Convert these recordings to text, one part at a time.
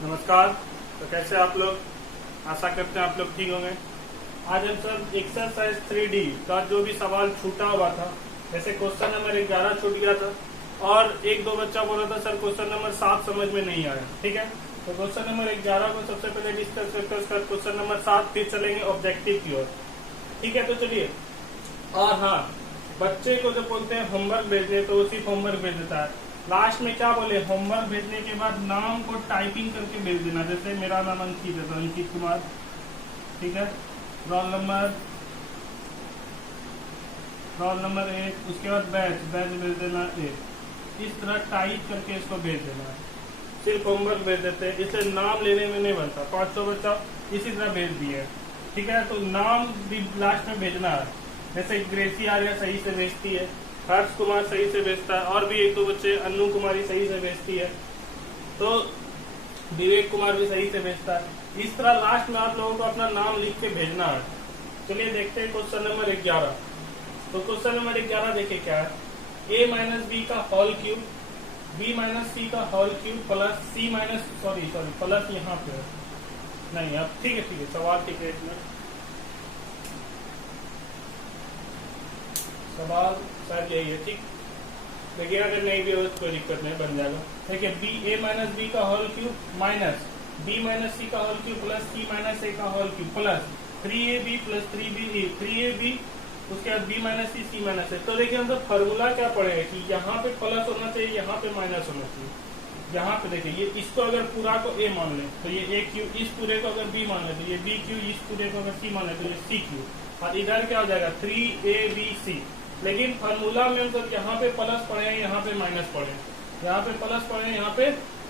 नमस्कार। तो कैसे आप लोग? आशा करते हैं आप लोग ठीक होंगे। आज हम सब एक्सरसाइज 3D का जो भी सवाल छूटा हुआ था, जैसे क्वेश्चन नंबर 11 छूट गया था और एक दो बच्चा बोला था सर क्वेश्चन नंबर 7 समझ में नहीं आया। ठीक है, तो क्वेश्चन नंबर 11 को सबसे पहले डिस्कस करते हैं, उसका क्वेश्चन नंबर 7 फिर चलेंगे ऑब्जेक्टिव की ओर। ठीक है, तो चलिए। और हाँ, बच्चे को जब बोलते हैं होमवर्क भेजने तो वो सिर्फ होमवर्क भेज देता है। लास्ट में क्या बोले, होमवर्क भेजने के बाद नाम को टाइपिंग करके भेज देना। जैसे मेरा नाम अंकित है तो अंकित कुमार, ठीक है, रोल नंबर 1, उसके बाद बैच भेज देना 1। इस तरह टाइप करके इसको भेज देना है। सिर्फ होमवर्क भेज देते हैं, इसे नाम लेने में नहीं बनता। 500 बच्चा इसी तरह भेज दिए। ठीक है, तो नाम भी लास्ट में भेजना है। जैसे ग्रेसी आर्या सही से भेजती है, हर्ष कुमार सही से भेजता है, और भी एक दो बच्चे, अन्नू कुमारी सही से भेजती है, तो विवेक कुमार भी सही से भेजता है। इस तरह लास्ट में आप लोगों को अपना नाम लिख के भेजना है। चलिए देखते हैं क्वेश्चन नंबर 11। तो क्वेश्चन नंबर 11 देखिए क्या है, a माइनस बी का whole cube, b minus C का whole cube plus c minus sorry plus यहाँ पे नहीं, अब ठीक है सवाल ठीक है। इसमें सवाल शायद यही है। ठीक, लेकिन अगर नहीं भी हो तो कोई दिक्कत नहीं, बन जाएगा। देखिए बी ए माइनस बी का whole cube minus B minus C का whole cube plus C minus A का whole cube plus 3ab plus 3ab, उसके बाद B minus C minus A. तो देखिए हम तो फॉर्मूला क्या पढ़ेगा कि यहाँ पे प्लस होना चाहिए, यहाँ पे माइनस होना चाहिए। यहाँ पे देखिए ये इसको अगर पूरा को ए मान ले तो ये ए क्यू, इस पूरे को अगर बी मान ले तो ये बी क्यू, इस पूरे को अगर सी मान ले तो ये सी क्यू, और इधर क्या हो जाएगा 3abc। लेकिन फार्मूला में हम सब यहाँ पे प्लस पढ़े, यहाँ पे माइनस पढ़े, यहाँ पे प्लस पढ़े, यहाँ पे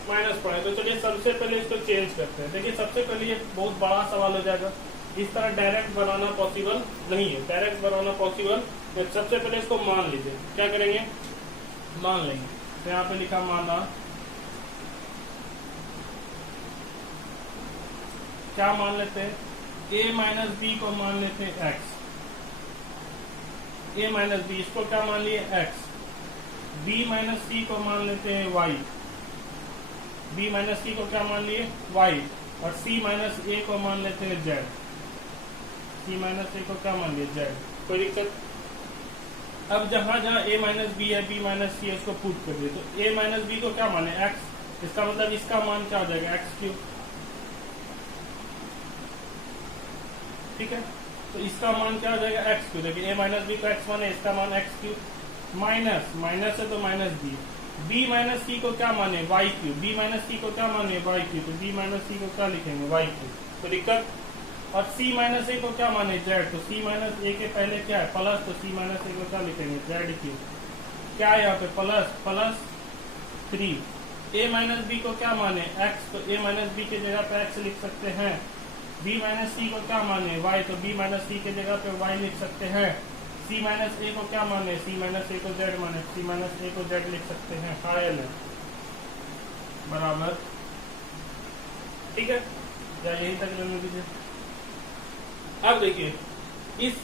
माइनस पढ़े। तो चलिए सबसे पहले इसको चेंज करते हैं। देखिए सबसे पहले ये बहुत बड़ा सवाल हो जाएगा, इस तरह डायरेक्ट बनाना पॉसिबल नहीं है। डायरेक्ट बनाना पॉसिबल, सबसे पहले इसको मान लीजिए। क्या करेंगे, मान लेंगे। तो यहाँ पे लिखा माना, क्या मान लेते हैं, a माइनस बी को मान लेते हैं x, a माइनस बी, इसको क्या मान लिए x, b माइनस सी को मान लेते हैं y, b माइनस सी को क्या मान लिए y, और c माइनस ए को मान लेते हैं z, c माइनस ए को क्या मान लिए z। कोई दिक्कत? अब जहां जहां a माइनस बी है, b माइनस सी है, इसको पुट कर दिए। तो a माइनस बी को क्या माने x, इसका मतलब इसका मान क्या हो जाएगा x क्यूब। ठीक है, तो इसका मान क्या हो जाएगा x क्यूब। देखिए a माइनस बी का x मान है, इसका मान x क्यूब, माइनस है तो माइनस बी। b माइनस सी को क्या माने y क्यूब, b माइनस सी को क्या माने y क्यूब, तो b माइनस सी को क्या लिखेंगे y क्यूब। तो दिक्कत? और c माइनस ए को क्या माने z, तो c माइनस ए के पहले क्या है प्लस, तो c माइनस ए को क्या लिखेंगे z क्यूब। क्या है यहाँ पे प्लस 3। a माइनस बी को क्या माने x, तो a माइनस बी के जगह पे x लिख सकते हैं। b माइनस सी को क्या माने y, तो b माइनस सी के जगह पे y लिख सकते हैं। c माइनस ए को क्या माने, c माइनस ए को z माने, c माइनस ए को z लिख सकते हैं। हायल है बराबर। ठीक है, या यही तक लेने दीजिए। अब देखिए इस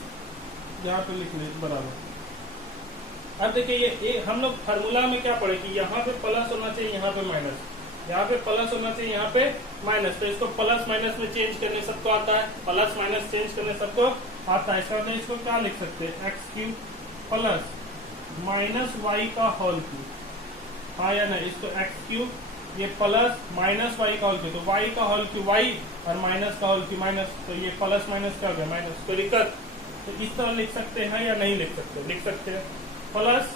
यहाँ पे लिख ले बराबर। अब देखिए ये हम लोग फार्मूला में क्या पढ़े कि यहाँ पे प्लस होना चाहिए, यहाँ पे माइनस, यहाँ पे प्लस होना चाहिए, यहाँ पे माइनस। तो इसको प्लस माइनस में चेंज करने सबको आता है, प्लस माइनस चेंज करने सबको आता है। इसका मतलब इसको क्या लिख सकते हैं X cube plus minus Y का होल क्यूब। हाँ या नहीं, इसको एक्स क्यूब, ये प्लस माइनस वाई का होल क्यूब, तो वाई का होल क्यूब वाई और माइनस का होल क्यूब माइनस, तो ये प्लस माइनस क्या हो गया माइनस। कोई दिक्कत? तो इस तरह लिख सकते हैं या नहीं लिख सकते? लिख सकते हैं, प्लस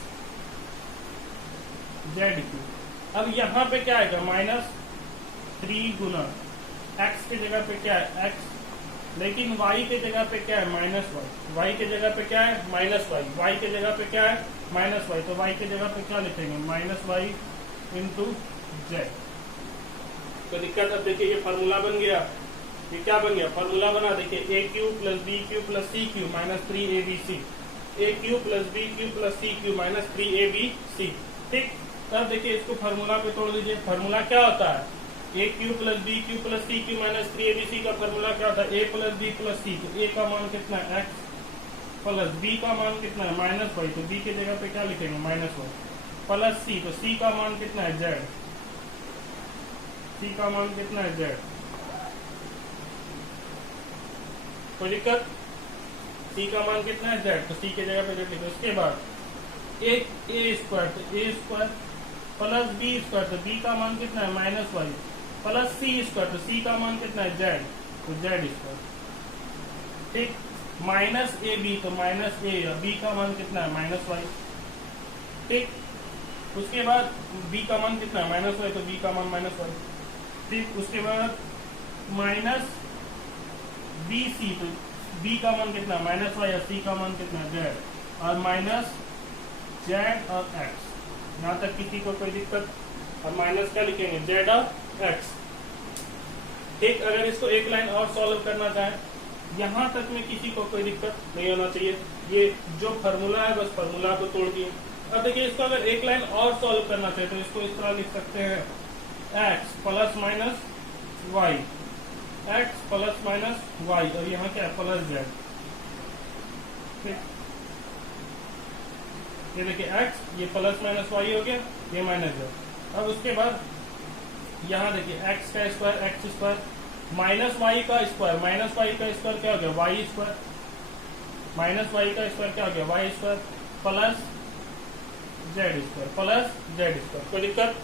जेड क्यूब। अब यहाँ पे क्या आएगा -3 गुना x के जगह पे क्या है x, लेकिन y के जगह पे क्या है -y, y के जगह पे क्या है -y, y के जगह पे क्या है -y, तो y के जगह पे क्या लिखेंगे -y इंटू जेड। तो दिक्कत? अब देखिए ये फार्मूला बन गया। ये क्या बन गया, फार्मूला बना। देखिए a cube plus B cube plus C cube minus 3abc, a cube plus B cube plus C cube minus 3abc। ठीक, तब देखिए इसको फार्मूला पे तोड़ दीजिए। फार्मूला क्या होता है, A cube plus B cube plus C cube minus 3abc का फार्मूला क्या होता है, A plus B plus C. तो ए का मान कितना है x प्लस बी का मान कितना है -y, तो बी के जगह पे क्या लिखेंगे -y, प्लस सी, तो सी का मान कितना है z। सी का मान कितना है जेड, कोई दिक्कत? सी का मान कितना है जेड, तो सी के जगह पे जेड लिखो। उसके बाद एक ए स्क्वायर, तो ए स्क्वायर प्लस बी स्क्वायर, तो बी का मान कितना है माइनस वाई, प्लस सी स्क्वायर, तो सी का मान कितना है जेड, तो जेड स्क्वायर। ठीक, माइनस ए बी, तो माइनस ए, बी का मान कितना है माइनस वाई। ठीक, उसके बाद बी का मान कितना है माइनस वाई, तो बी का मान माइनस वाई। ठीक, उसके बाद माइनस बी सी, तो बी का मान कितना माइनस वाई और सी का मान कितना जेड, और माइनस जेड और एक्स। यहाँ तक किसी को कोई दिक्कत? अब माइनस क्या लिखेंगे, जेड और एक्स। ठीक, अगर इसको एक लाइन और सॉल्व करना चाहें, यहाँ तक में किसी को कोई दिक्कत नहीं होना चाहिए। ये जो फॉर्मूला है बस फॉर्मूला को तोड़ दिए। अब देखिए इसको अगर एक लाइन और सॉल्व करना चाहे तो इसको इस तरह लिख सकते हैं, X plus minus Y, X plus minus Y, और यहाँ क्या है प्लस जेड। ठीक, ये देखिए एक्स, ये प्लस माइनस वाई हो गया, ये माइनस जेड। अब उसके बाद यहाँ देखिए एक्स का square X square, minus Y का स्क्वायर, माइनस वाई का स्क्वायर क्या हो गया वाई स्क्वायर, माइनस वाई का स्क्वायर क्या हो गया Y square, plus Z square, plus Z square. कोई दिक्कत?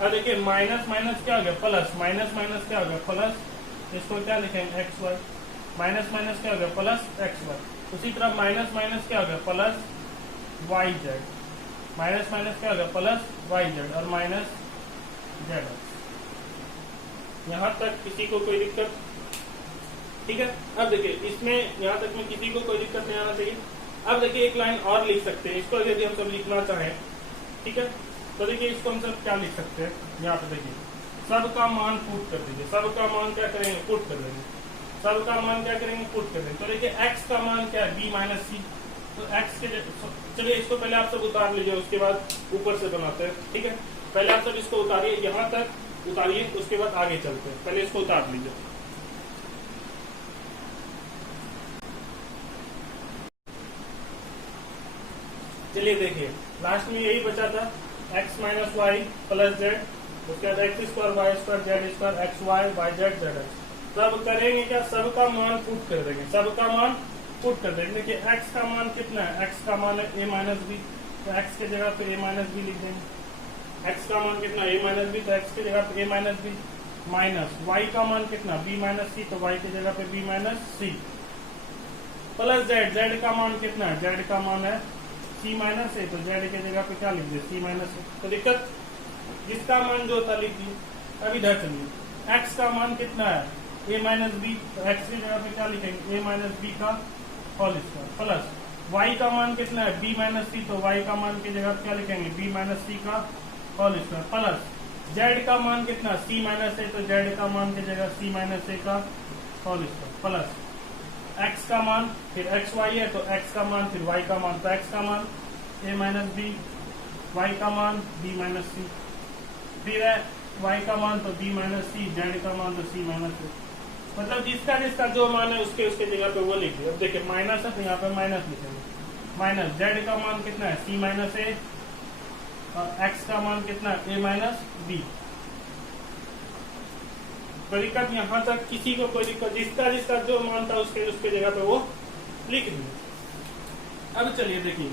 अब देखिए माइनस माइनस क्या हो गया प्लस, माइनस माइनस क्या हो गया प्लस, इसको क्या लिखेंगे एक्स वाई, माइनस माइनस क्या हो गया प्लस एक्स वाई। उसी तरह माइनस माइनस क्या हो गया plus Y Z, minus minus क्या हो गया प्लस वाई जेड, और माइनस जेड एक्स। यहाँ तक किसी को कोई दिक्कत? ठीक है, अब देखिए इसमें यहाँ तक में किसी को कोई दिक्कत नहीं आना चाहिए। अब देखिए एक लाइन और लिख सकते हैं इसको, यदि हम सब लिखना चाहें। ठीक है, तो देखिए इसको हम सब क्या लिख सकते हैं, यहाँ पे देखिए सबका मान पुट कर दीजिए, सबका मान क्या करेंगे पुट कर देंगे, सबका मान क्या करेंगे पुट कर देंगे। तो देखिए एक्स का मान क्या है बी माइनस सी, तो एक्स के चलिए इसको पहले आप सब उतार लीजिए, उसके बाद ऊपर से बनाते हैं। ठीक है, पहले आप सब इसको उतारिए, यहाँ तक उतारिए, उसके बाद आगे चलते हैं। पहले इसको उतार लीजिए। चलिए देखिए लास्ट में यही बचा था, X minus Y plus Z, उसके बाद X square Y square Z square X Y Y Z Z X. सब करेंगे क्या, सबका मान पुट कर देंगे, सबका मान पुट कर देंगे। देखिए एक्स का मान कितना है, एक्स का मान है ए माइनस बी, तो एक्स के जगह पे ए माइनस बी लिख देंगे। एक्स का मान कितना ए माइनस बी, तो एक्स की जगह पे ए माइनस बी, माइनस वाई का मान कितना बी माइनस सी, तो वाई की जगह पे बी माइनस सी, प्लस जेड, जेड का मान कितना है, जेड का मान है सी माइनस ए, तो जेड के जगह पे क्या लिख दिए सी माइनस ए। तो दिक्कत, जिसका मान जो था लिख दिए। अब इधर चलिए एक्स का मान कितना है ए माइनस बी, तो एक्स की जगह पे क्या लिखेंगे ए माइनस बी का होल स्क्वायर, प्लस वाई का मान कितना है बी माइनस सी, तो वाई का मान की जगह पे क्या लिखेंगे बी माइनस सी का होल स्क्वायर, प्लस जेड का मान कितना सी माइनस ए, तो जेड का मान की जगह सी माइनस ए का होल स्क्वायर, प्लस एक्स का मान, फिर एक्स वाई है तो एक्स का मान, फिर वाई का मान, तो एक्स का मान ए माइनस बी, वाई का मान बी माइनस सी, फिर है वाई का मान तो बी माइनस सी, जेड का मान तो सी माइनस ए। मतलब जिसका जिसका जो मान है उसके उसके जगह पे वो लिख दिए। अब देखिए माइनस है तो यहाँ पे माइनस लिखेंगे, माइनस जेड का मान कितना है सी माइनस ए, और एक्स का मान कितना है ए माइनस बी। कोई दिक्कत? यहाँ तक किसी को कोई दिक्कत? जिसका जिसका जो मान था उसके उसके जगह पे वो लिख दिए। अब चलिए देखिए,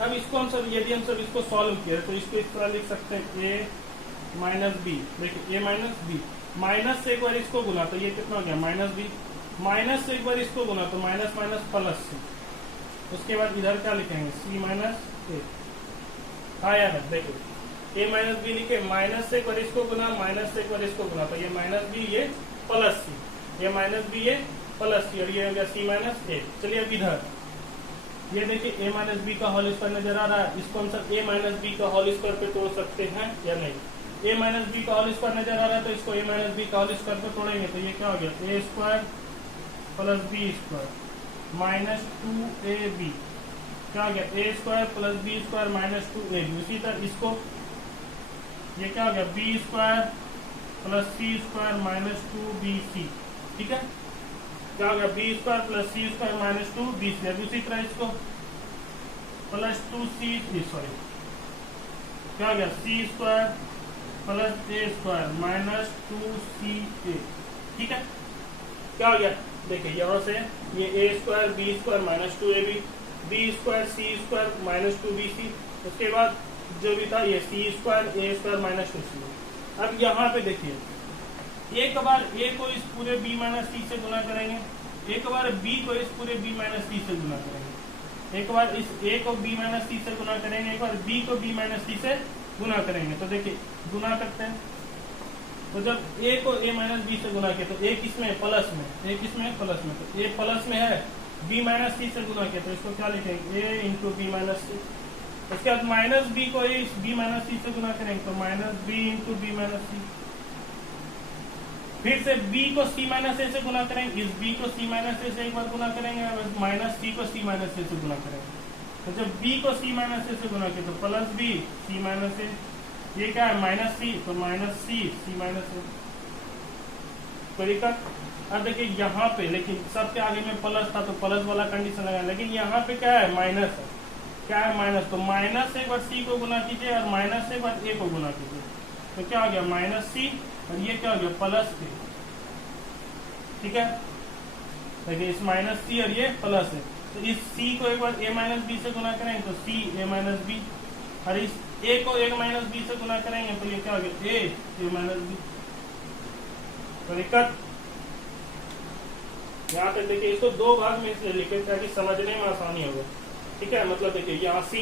अब इसको हम सब यदि हम सब इसको सॉल्व किया तो इसको इस तरह लिख सकते हैं ए माइनस बी। देखिए ए माइनस बी, माइनस से एक बार इसको गुना तो ये कितना हो गया माइनस बी, माइनस से एक बार इसको गुना तो माइनस माइनस प्लस सी। उसके बाद इधर क्या लिखेंगे सी माइनस ए। हाँ यार देखिए ए माइनस बी लिखे, माइनस से एक बार इसको गुना, माइनस से एक बार इसको गुना तो ये माइनस बी ये प्लस सी, ये माइनस बी ये प्लस सी, और ये हो गया सी माइनस ए। चलिए अब इधर ये देखिए ए माइनस बी का होल स्क्वायर नजर आ रहा है, इसको हम सब ए माइनस बी का होल स्क्वायर पे तोड़ सकते हैं या नहीं। ए माइनस बी का होल स्क्वायर नजर आ रहा है तो इसको ए माइनस बी का होल स्क्वायर पे तोड़ेंगे तो ये क्या हो गया A square plus B square minus 2ab, क्या हो गया A square plus B square minus 2ab। उसी तरह इसको ये क्या हो गया बी स्क्वायर प्लस सी स्क्वायर माइनस 2bc। ठीक है, क्या हो गया बी स्क्वायर प्लस सी स्क्वायर माइनस 2bc। अब उसी तरह इसको प्लस 2c, सॉरी क्या हो गया C square plus A square minus 2सी ए। ठीक है, क्या हो गया? देखिए यहाँ से ये A square B square minus 2ab, B square C square minus 2bc, उसके बाद जो भी था ये C square A square minus 2c। अब यहाँ पे देखिए, एक बार ए को इस पूरे b माइनस सी से गुना करेंगे, एक बार b को इस पूरे b माइनस सी से गुना करेंगे, एक बार इस a को b माइनस सी से गुना करेंगे, एक बार b को b माइनस सी से गुना करेंगे। तो देखिए गुना करते हैं, तो जब a को a माइनस बी से गुना किया तो a किसमें है? प्लस में। a किसमें है? प्लस में। तो a प्लस में है, b माइनस सी से गुना किया तो इसको क्या लिखेंगे? a इंटू बी माइनस सी। उसके बाद माइनस b को इस b माइनस सी से गुना करेंगे तो minus b into B minus C. फिर से b को c माइनस ए से गुना करेंगे, इस b को c माइनस ए से एक बार गुना करेंगे और माइनस c को c माइनस ए से गुना करेंगे। तो जब b को c माइनस ए से गुना किया तो प्लस b c माइनस ए, ये क्या है? माइनस c, तो माइनस c माइनस ए। तरीका। अब देखिए यहाँ पे, लेकिन सबके आगे में प्लस था तो प्लस वाला कंडीशन लगा, लेकिन यहाँ पे क्या है? माइनस है। क्या है? माइनस। तो माइनस से एक बार c को गुना कीजिए और माइनस से एक बार a को गुना कीजिए, तो क्या हो गया? माइनस c, और ये क्या हो गया? Plus a। ठीक है, देखिए इस माइनस c और ये प्लस है, तो इस c को एक बार a माइनस बी से गुना करेंगे तो c a माइनस बी, और इस a को a माइनस बी से गुना करेंगे तो ये क्या हो गया? a minus B. तो दिक्कत यहाँ तक देखिए, इसको दो भाग में इसलिए लिखे ताकि समझने में आसानी होगा। ठीक है, मतलब देखिए यहाँ सी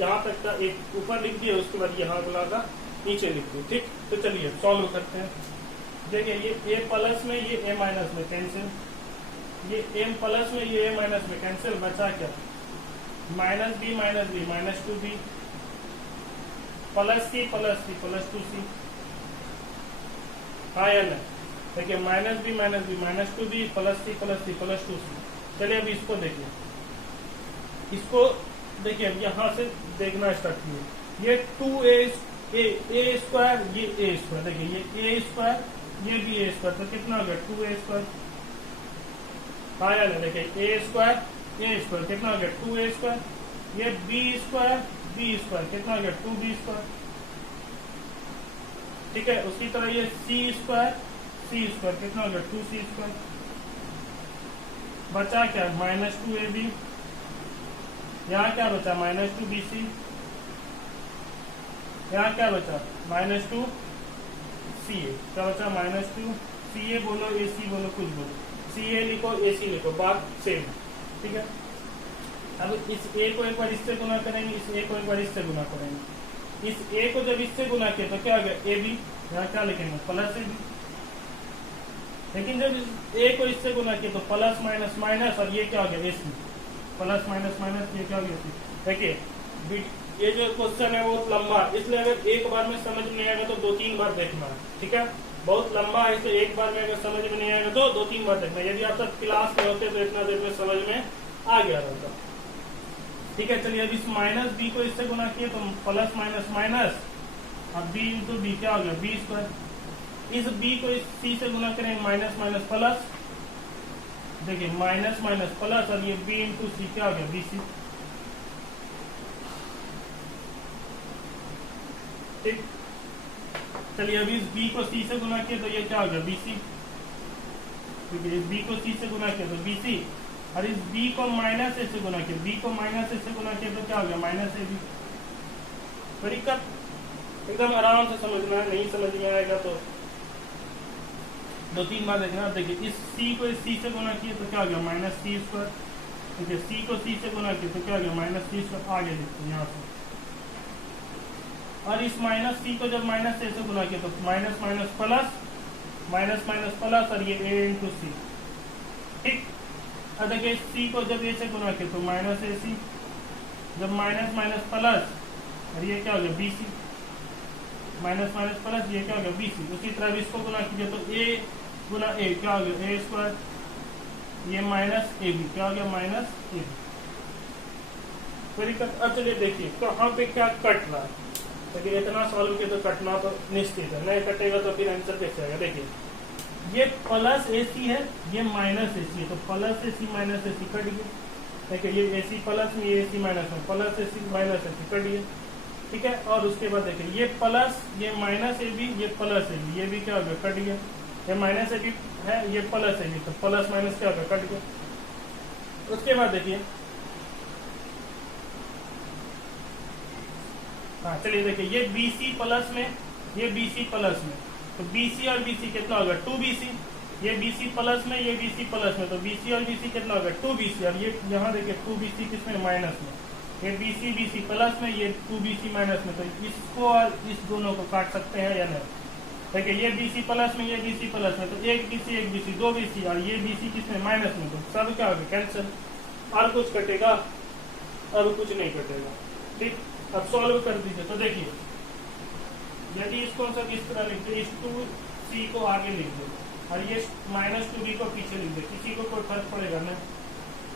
यहाँ तक का एक ऊपर लिख दिया, उसके बाद यहाँ वाला का नीचे लिख दिया। ठीक, तो चलिए सॉल्व करते हैं। देखिए ये a प्लस में, ये a माइनस में कैंसिल, ये m प्लस में, ये a माइनस में कैंसिल, बचा क्या? Minus B minus 2b, plus c plus 2c। हाँ या नहीं? देखिए minus B minus 2b plus c plus 2c। चलिए अब इसको देखिए, इसको देखिए अब यहाँ से देखना स्टार्ट कीजिए। ये 2a स्क्वायर, ये a स्क्वायर, देखिए ये a स्क्वायर, ये भी a स्क्वायर, तो कितना हो गया? 2a square. हाँ या नहीं? देखिए a स्क्वायर कितना हो गया? 2a square. ये b स्क्वायर कितना हो गया? 2b square. ठीक है, उसी तरह ये c स्क्वायर कितना हो गया? 2c square. बचा क्या? माइनस 2ab, यहाँ क्या बचा? माइनस 2bc, यहाँ क्या बचा? माइनस 2ca, क्या बचा? माइनस 2ca बोलो, ac बोलो, कुछ बोलो, ca लिखो, ac लिखो, बात सेम। ठीक है, अब इस a को एक बार इससे गुना करेंगे, इस a को एक बार इससे गुना करेंगे, इस a को जब इससे गुना किया तो क्या हो गया? ab, यहाँ क्या लिखेंगे? Plus ab। लेकिन जब a को इससे गुना किया तो प्लस माइनस माइनस, और ये क्या हो गया? ac, प्लस माइनस माइनस, ये क्या हो गया? देखिए ये जो क्वेश्चन है बहुत लंबा, इसलिए अगर एक बार में समझ नहीं आएगा तो 2-3 बार देखना है। ठीक है, बहुत लंबा है, इसलिए एक बार में अगर समझ में नहीं आएगा तो 2-3 बार देखना। यदि आप सब क्लास में होते तो इतना देर में समझ में आ गया रहता। ठीक है, चलिए अब इस माइनस बी को इससे गुना किए तो प्लस माइनस माइनस, अब बी इंटू बी क्या हो गया? B square. इस बी को इस सी से गुना करेंगे, माइनस माइनस प्लस, देखिए माइनस माइनस प्लस, और ये b इंटू सी क्या हो गया? bc। ठीक, चलिए अभी इस b को c से गुना किया तो ये क्या हो गया? bc। ठीक है, इस b को c से गुना किया तो bc, और इस b को माइनस ए से गुना किया, b को माइनस ए से गुना किया तो क्या हो गया? Minus ab। तरीका एकदम आराम से समझना है, नहीं समझ में आएगा तो 2-3 बार देखना। देखिए इस c को इस c से गुना किया तो क्या हो गया? Minus c square. ठीक है, c को c से गुना किया तो क्या हो गया? Minus c square. आगे लिखते हैं यहाँ से, और इस माइनस c को जब माइनस a से गुना किया तो माइनस माइनस प्लस, और ये a इंटू सी। ठीक, अब देखिए इस c को जब a से गुना किया तो माइनस ac, जब माइनस माइनस प्लस, और ये क्या हो गया? bc, माइनस माइनस प्लस, ये क्या हो गया? bc। उसी तरह इसको गुना कीजिए तो a गुना a क्या हो गया? a स्क्वायर, ये माइनस ab, क्या हो गया? Minus ab। अब चलिए देखिए कहाँ पे क्या कट रहा है। देखिए इतना सॉल्व किया तो कटना तो निश्चित है, नहीं कटेगा तो फिर आंसर कैसे आएगा? देखिए ये प्लस ac है, ये माइनस ac है, तो plus ac minus ac cut गया। देखिए ये ac प्लस में, ये ac माइनस में, plus ac minus ac cut गया। ठीक है। और उसके बाद देखिए ये प्लस, ये माइनस ए बी, ये प्लस ए बी, ये भी क्या हो गया, कट गया। ये माइनस ए बी है, ये प्लस ए बी, तो प्लस माइनस क्या हो गया, कट गया। उसके बाद देखिए, हाँ चलिए देखिए, ये बीसी प्लस में, ये बीसी प्लस में, तो बीसी और बीसी कितना होगा, 2BC। ये बीसी प्लस में, ये बीसी प्लस में, तो बीसी और बीसी कितना होगा, 2BC। और ये यहाँ देखिए 2BC किसमें, माइनस में। ये बीसी बीसी प्लस में, ये 2BC माइनस में, तो इसको और इस दोनों को काट सकते हैं या नहीं। देखिए ये बीसी प्लस में, ये बीसी प्लस में, तो एक बीसी 2BC, और ये बीसी किसमें, माइनस में, तो सब क्या होगा, कैंसिल। और कुछ कटेगा, और कुछ नहीं कटेगा। ठीक, अब सॉल्व कर दीजिए। तो देखिए, यदि इसको सब इस तरह लिख दे, इस 2C को आगे लिख दो, और ये -2B को पीछे लिख दे, किसी को कोई फर्क पड़ेगा नहीं।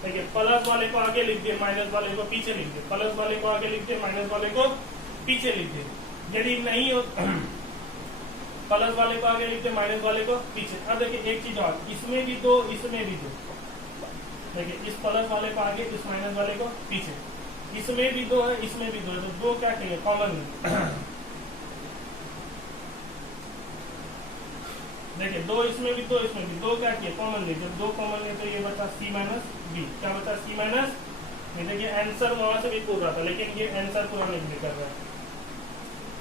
देखिए प्लस वाले को आगे लिख दिए, माइनस वाले को पीछे लिख दिए, प्लस वाले को आगे लिख दिए, माइनस वाले को पीछे लिख दिए। यदि नहीं हो प्लस वाले को आगे लिख दिए, माइनस वाले को पीछे। अब देखिए एक चीज और, इसमें भी दो, इसमें भी दो। देखिए इस प्लस वाले को आगे, इस माइनस वाले को पीछे, इसमें भी दो है, इसमें भी दो है, तो दो क्या कहेंगे, कॉमन है। देखिए दो इसमें भी, दो इसमें भी, दो क्या किए, कॉमन ले। जब दो कॉमन ले तो ये बचा C माइनस बी, क्या बचा, C माइनस। देखिए आंसर वहां से भी पूछ रहा था, लेकिन ये आंसर पूरा नहीं कर रहा है।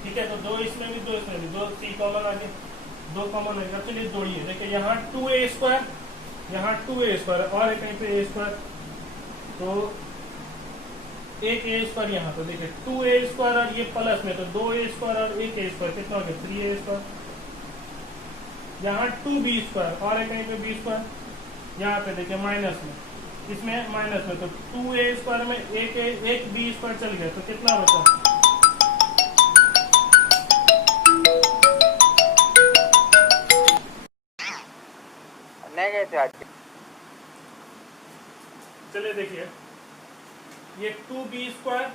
ठीक है, तो दो इसमें भी, दो इसमें भी, दो C कॉमन आ गए, दो कॉमन है। चलिए जोड़िए, देखिए यहाँ 2A², यहाँ 2A² और कहीं पे A², तो एक A² यहाँ पे देखिए 2A² और ये प्लस में, तो 2A² और एक A² कितना हो गया, 3A²। यहाँ 2B² और कहीं पे B², यहाँ पे देखिए माइनस में, इसमें माइनस में, तो 2A² में एक B² चल गया, तो कितना बचा, नहीं गए थे आज के। चलिए देखिए ये 2B²,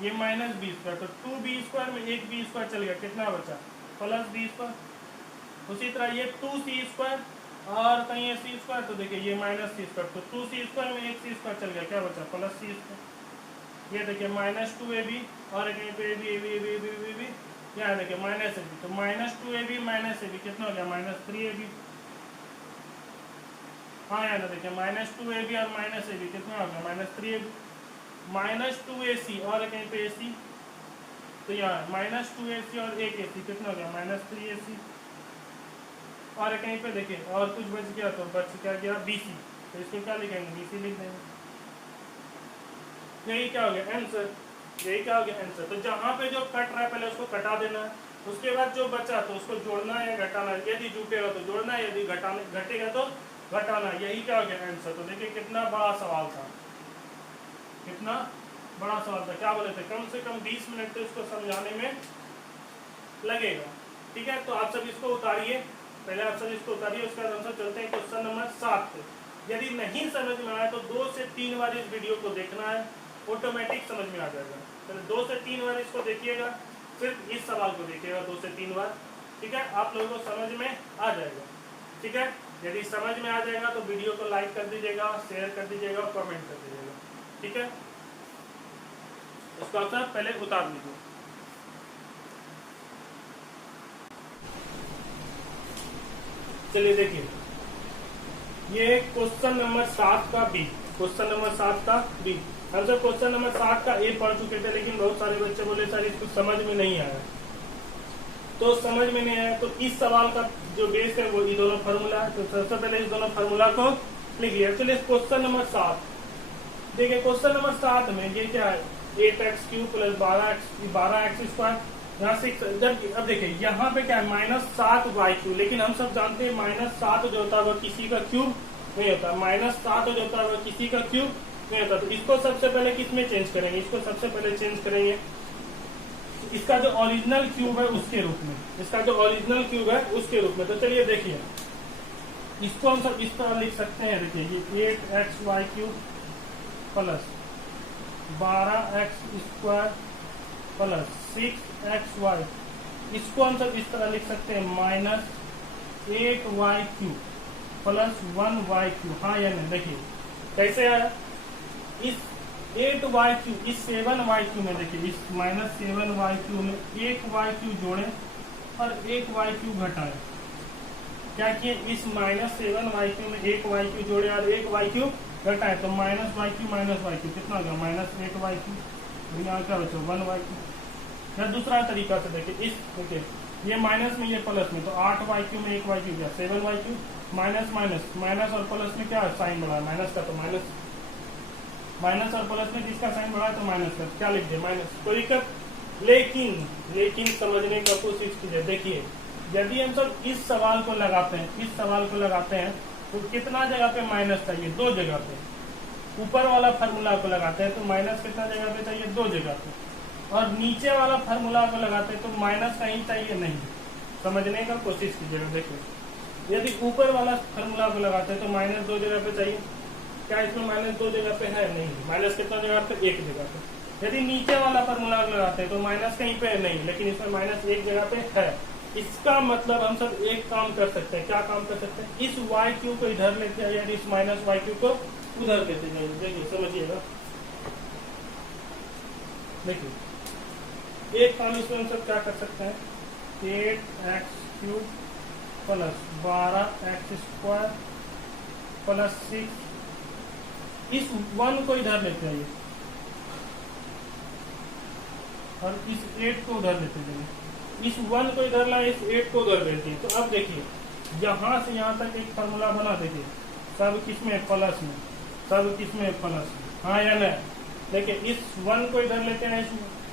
ये -B², तो 2B² में एक B² चल गया, कितना बचा, प्लस B²। उसी तरह ये 2C² और कहीं ये C², तो देखिए ये -C², तो 2C² में एक C² चल गया, क्या बचा, प्लस C²। ये देखिए -2AB और कहीं पे AB, यहाँ देखिए -AB, तो -2AB -AB कितना हो गया, -3AB। हाँ यहाँ देखिए -2AB और -AB कितना हो गया, -3AB। -2AC और कहीं पे AC, तो यहाँ -2AC और एक AC कितना हो गया, -3AC। और कहीं पे देखिए और कुछ बच गया, तो बच क्या गया, BC, तो इसको क्या लिखेंगे, BC लिख देंगे। यही क्या हो गया आंसर, यही क्या हो गया आंसर। तो जहाँ पे जो कट रहा है पहले उसको कटा देना है, उसके बाद जो बचा तो उसको जोड़ना है या घटाना है। यदि जुटेगा तो जोड़ना है, यदि घटेगा तो घटाना। यही क्या हो गया आंसर। तो देखिए कितना बड़ा सवाल था, कितना बड़ा सवाल था। क्या बोले थे, कम से कम 20 मिनट तो इसको समझाने में लगेगा। ठीक है, तो आप सब इसको उतारिए, पहले आप सब इसको उतारिए, उसके बाद हम सब चलते हैं क्वेश्चन नंबर 7 पे। यदि नहीं समझ में आया तो 2 से 3 बार इस वीडियो को देखना है, ऑटोमेटिक समझ में आ जाएगा। चलो 2 से 3 बार इसको देखिएगा, सिर्फ इस सवाल को देखिएगा 2 से 3 बार। ठीक है, आप लोगों को समझ में आ जाएगा। ठीक है, यदि समझ में आ जाएगा तो वीडियो को लाइक कर दीजिएगा, शेयर कर दीजिएगा और कमेंट कर दीजिएगा। ठीक है, इसको आप सब पहले उतार लीजिए। चलिए देखिए, ये क्वेश्चन नंबर 7 का बी, क्वेश्चन नंबर 7 का बी। हम सब क्वेश्चन नंबर 7 का ए पढ़ चुके थे, लेकिन बहुत सारे बच्चे बोले सर इसको समझ में नहीं आया। तो समझ में नहीं आया तो इस सवाल का जो बेस है वो ये दोनों फार्मूला है। तो सबसे पहले इस दोनों फार्मूला को लिख लिया। चलिए क्वेश्चन नंबर 7 देखिए, क्वेश्चन नंबर 7 में ये क्या है, 8x³ + 12x², यहाँ से अब देखिए यहाँ पे क्या है, -7y³, लेकिन हम सब जानते हैं -7 जो होता है वह किसी का क्यूब नहीं होता, -7 जो होता है वह किसी का क्यूब नहीं होता। तो इसको सबसे पहले किस में चेंज करेंगे, इसको सबसे पहले चेंज करेंगे इसका जो ओरिजिनल क्यूब है उसके रूप में, इसका जो ओरिजिनल क्यूब है उसके रूप में। तो चलिए देखिए, इसको हम सब इस तरह लिख सकते हैं। देखिए ये 8xy³ + 12x² + 6xy, इसको हम सब इस तरह लिख सकते हैं -8y³ + 1y³। हाँ या नहीं, देखिए कैसे आया, इस 8y³ इस 7y³ में देखिए, इस -7y³ में एक y³ जोड़े और एक y³ घटाए। क्या किए, इस -7y³ में एक y³ जोड़े और एक y³ घटाए, तो -y³ कितना हो गया, -8y³। यहाँ क्या बचा, 1y³। या दूसरा तरीका से देखिए, इस देखिए ये माइनस में ये प्लस में, तो 8y³ में एक y³ क्या, 7y³। माइनस माइनस और प्लस में क्या साइन बढ़ा, माइनस का, तो माइनस और प्लस में किसका साइन बढ़ा, तो माइनस का, क्या लिख दे, माइनस। कोई दिक्कत, लेकिन समझने का कोशिश कीजिए। देखिए यदि हम सब इस सवाल को लगाते हैं तो कितना जगह पे माइनस चाहिए, 2 जगह पे। ऊपर वाला फार्मूला को लगाते हैं तो माइनस कितना जगह पे चाहिए, 2 जगह पे। और नीचे वाला फार्मूला को लगाते हैं तो माइनस कहीं चाहिए नहीं। समझने का कोशिश कीजिएगा। देखिए यदि ऊपर वाला फार्मूला को लगाते हैं तो माइनस 2 जगह पे चाहिए, क्या इसमें माइनस 2 जगह पे है, नहीं। माइनस कितना जगह पे, 1 जगह पे। यदि नीचे वाला फार्मूला लगाते हैं तो माइनस कहीं पे नहीं, लेकिन इसमें माइनस 1 जगह पे है। इसका मतलब हम सब एक काम कर सकते हैं, क्या काम कर सकते हैं, इस y³ को इधर लेते हैं, यानी इस -y³ को उधर लेते हैं। देखिए समझिएगा, देखिए एक काम इसमें हम सब क्या कर सकते हैं, 8x³ प्लस 12x² प्लस 6, इस 1 को इधर लेते हैं और इस 8 को उधर लेते हैं। इस 1 को इधर लाए, इस 8 को उधर लेते हैं। तो अब देखिए यहाँ से यहाँ तक एक फार्मूला बना, देखिए सब किसमें, प्लस में, सब किसमें, प्लस में, हाँ या नहीं। देखिए इस 1 को इधर लेते हैं, इस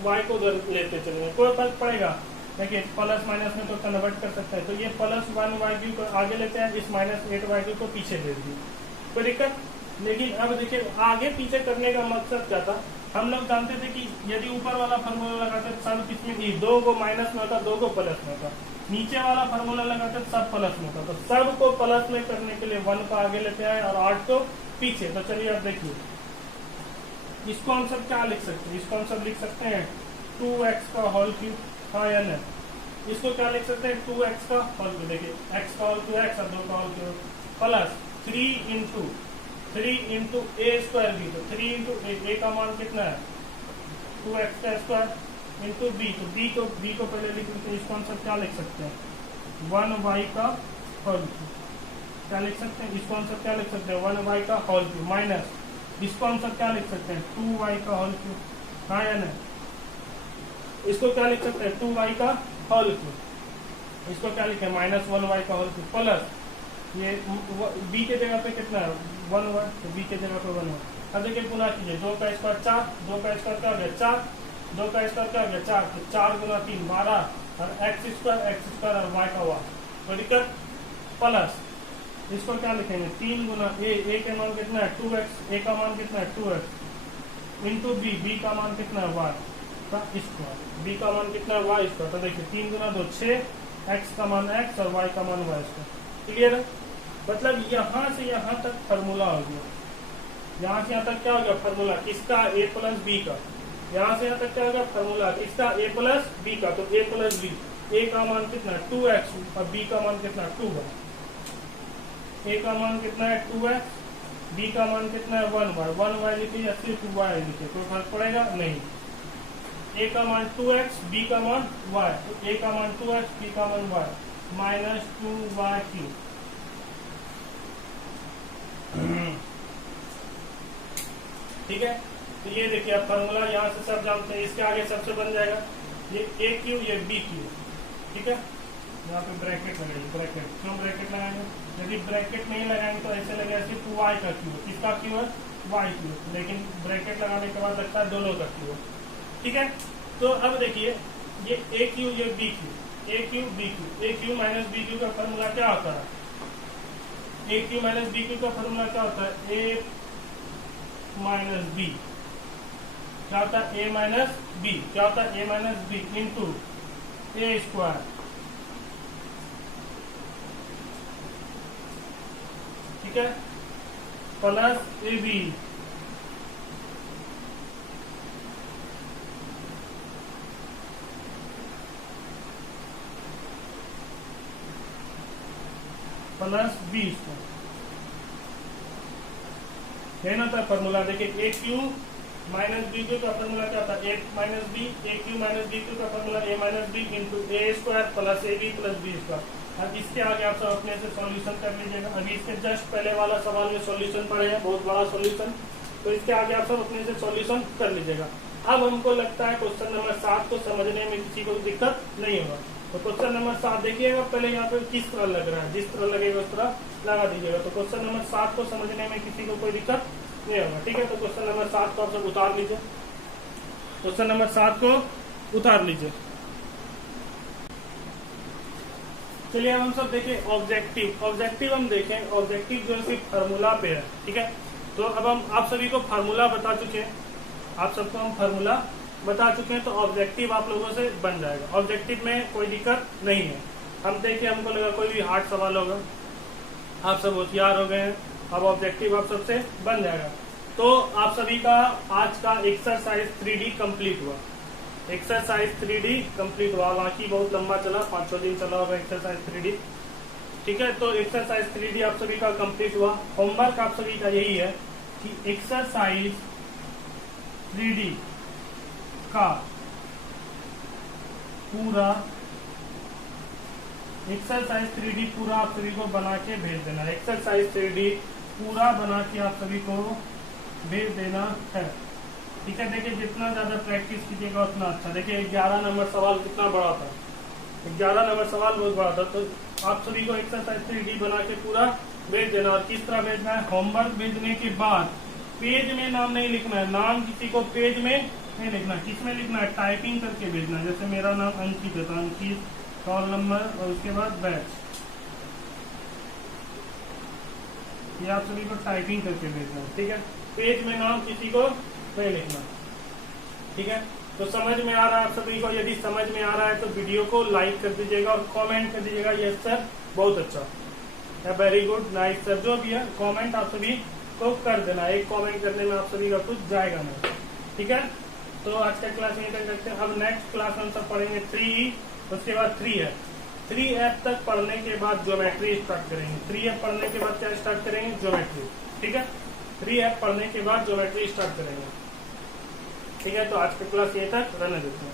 y को उधर लेते चलेंगे, कोई फर्क पड़ेगा। देखिए प्लस माइनस में तो कन्वर्ट कर सकते हैं, तो ये +1y³ को आगे लेते हैं, इस -8y³ को पीछे दे दीजिए, कोई दिक्कत। लेकिन अब देखिए आगे पीछे करने का मकसद क्या था, हम लोग जानते थे कि यदि ऊपर वाला फार्मूला लगाते सब किसमें, 2 को माइनस में होता, 2 को प्लस में होता। नीचे वाला फार्मूला लगाते सब प्लस में होता, तो सब को प्लस में करने के लिए 1 को आगे लेते हैं और 8 को पीछे। तो चलिए आप देखिए, इसको हम सब क्या लिख सकते हैं, इसको हम सब लिख सकते हैं 2x का होल क्यूब, हाँ या नहीं। इसको क्या लिख सकते हैं, 2x का होल क्यूब। देखिए x का होल क्यूब x और 2 का whole cube plus 3 into a² b, तो 3 इंटू a का मान कितना है, 2x का स्क्वायर इंटू b, तो b को पहले लिख लेते हैं। इसको हम सब क्या लिख सकते हैं, 1y का होल क्यूब, क्या लिख सकते हैं, इसको हम सब क्या लिख सकते हैं, 1y का होल क्यूब माइनस, इसको हम सब क्या लिख सकते हैं, 2y का होल क्यूब, हाँ या नहीं। इसको क्या लिख सकते हैं, 2y का होल क्यूब, इसको क्या लिखे, -1y का होल क्यूब प्लस ये b के जगह पे कितना है, 1y, तो b के जगह पे 1y। अब देखिए पुनः कीजिए, 2 का स्क्वायर 4, 2 का स्क्वायर क्या हो गया 4, 2 का स्क्वायर क्या हो गया 4, तो 4 गुना 3 12 और x² और y का y, तो दिक्कत प्लस इसको क्या लिखेंगे, 3 गुना a का मान कितना है 2x, a का मान कितना है 2x इंटू b का मान कितना है y का स्क्वायर, b का मान कितना है y स्क्वायर। तो देखिए 3 गुना 2 6, x का मान x और y का मान y स्क्वायर। क्लियर है, मतलब यहाँ से यहाँ तक फार्मूला हो गया, यहाँ से यहाँ तक क्या हो गया फार्मूला किसका, a प्लस b का। यहाँ से यहाँ तक क्या हो गया फार्मूला किसका, a प्लस b का। तो a प्लस b, a का मान कितना है 2x और b का मान कितना है 2y। a का मान कितना है 2x, b का मान कितना है 1y लिखिए या सिर्फ y लिखिए, कोई फर्क पड़ेगा नहीं। a का मान 2x, b का मान y, तो a का मान 2x, b का मान y, -2y³। ठीक है, तो ये देखिए आप फार्मूला यहाँ से सब जानते हैं, इसके आगे सबसे बन जाएगा ये a³, ये b³। ठीक है, यहाँ पे ब्रैकेट लगाइए, ब्रैकेट क्यों ब्रैकेट लगाएंगे, यदि ब्रैकेट नहीं लगाएंगे तो ऐसे लगेगा सिर्फ y का क्यूब, किसका क्यूब है y³, लेकिन ब्रैकेट लगाने के बाद लगता है दोनों का क्यूब। ठीक है, तो अब देखिए ये a³ ये b³, a³ b³ a³ minus b³ का फार्मूला क्या होता है, a³ माइनस b³ का फार्मूला क्या होता है, a माइनस b, क्या होता है a माइनस b, क्या होता है a minus b into a², ठीक है, प्लस ab प्लस b²। है ना था फॉर्मूला, देखिए a³ माइनस बी क्यू का फॉर्मूला क्या था, A minus B, A cube minus B cube का formula A minus B into A square plus A B plus B square. अब इसके आगे आप सब अपने से सॉल्यूशन कर लीजिएगा। अभी इसके जस्ट पहले वाला सवाल में सॉल्यूशन पढ़े हैं, बहुत बड़ा सॉल्यूशन, तो इसके आगे आप सब अपने से सॉल्यूशन कर लीजिएगा। अब हमको लगता है क्वेश्चन नंबर 7 को समझने में किसी को दिक्कत नहीं होगा। तो क्वेश्चन नंबर 7 देखिएगा, पहले यहाँ पे किस तरह लग रहा है, जिस तरह लगेगा उस तरह लगा दीजिएगा। तो क्वेश्चन नंबर 7 को समझने में किसी को कोई दिक्कत नहीं होगा, ठीक है। तो क्वेश्चन नंबर 7 को आप सब उतार लीजिए, क्वेश्चन नंबर 7 को उतार लीजिए। चलिए अब हम सब देखें ऑब्जेक्टिव। ऑब्जेक्टिव हम देखें, ऑब्जेक्टिव जो है सिर्फ फार्मूला पे है, ठीक है। तो अब हम आप सभी को फार्मूला बता चुके हैं, आप सबको हम फार्मूला बता चुके हैं, तो ऑब्जेक्टिव आप लोगों से बन जाएगा। ऑब्जेक्टिव में कोई दिक्कत नहीं है। हम देखिए, हमको लगा कोई भी हार्ड सवाल होगा, आप सब होशियार हो गए हैं, अब ऑब्जेक्टिव आप सबसे बन जाएगा। तो आप सभी का आज का एक्सरसाइज 3D कंप्लीट हुआ, एक्सरसाइज 3D कंप्लीट हुआ। बाकी बहुत लंबा चला, 5-6 दिन चला होगा एक्सरसाइज 3D, ठीक है। तो एक्सरसाइज 3D आप सभी का कंप्लीट हुआ। होमवर्क आप सभी का यही है कि एक्सरसाइज 3D का पूरा एक्सरसाइज 3D पूरा आप सभी को बना के भेज देना। एक्सरसाइज 3D पूरा बना के आप सभी को भेज देना है, ठीक है। देखिए जितना ज्यादा प्रैक्टिस कीजिएगा उतना अच्छा। देखिए 11 नंबर सवाल कितना बड़ा था, 11 नंबर सवाल बहुत बड़ा था। तो आप सभी को एक्सरसाइज 3D बना के पूरा भेज देना। और किस तरह भेजना है, होमवर्क भेजने के बाद पेज में नाम नहीं लिखना है, नाम किसी को पेज में नहीं लिखना। किसमें लिखना है, टाइपिंग करके भेजना है। जैसे मेरा नाम अंकित है, तो अंकित कॉल नंबर और उसके बाद बैच, ये आप सभी को टाइपिंग करके भेजना है, ठीक है। पेज में नाम किसी को नहीं लिखना, ठीक है। तो समझ में आ रहा है आप सभी को? यदि समझ में आ रहा है तो वीडियो को लाइक कर दीजिएगा और कमेंट कर दीजिएगा यस सर बहुत अच्छा, वेरी गुड, नाइस सर, जो भी है कमेंट आप सभी को कर देना। एक कमेंट करने में आप सभी का कुछ जाएगा नहीं, ठीक है। तो आज का क्लास यहीं तक रखते हैं। अब नेक्स्ट क्लास हम सब पढ़ेंगे 3E, उसके बाद 3F। 3F तक पढ़ने के बाद ज्योमेट्री स्टार्ट करेंगे। 3F पढ़ने के बाद क्या स्टार्ट करेंगे, ज्योमेट्री, ठीक है। 3F पढ़ने के बाद ज्योमेट्री स्टार्ट करेंगे, ठीक है। तो आज का क्लास यहीं तक रहने देते हैं।